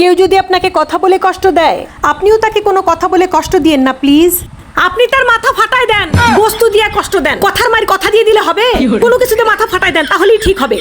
কেউ যদি আপনাকে কথা বলে কষ্ট দেয়, আপনিও তাকে কোনো কথা বলে কষ্ট দিয়েন না প্লিজ। আপনি তার মাথা ফাটায় দেন, বস্তু দিয়ে কষ্ট দেন। কথার মার কথা দিয়ে দিলে হবে? কোনো কিছুতে মাথা ফাটায় দেন, তাহলেই ঠিক হবে।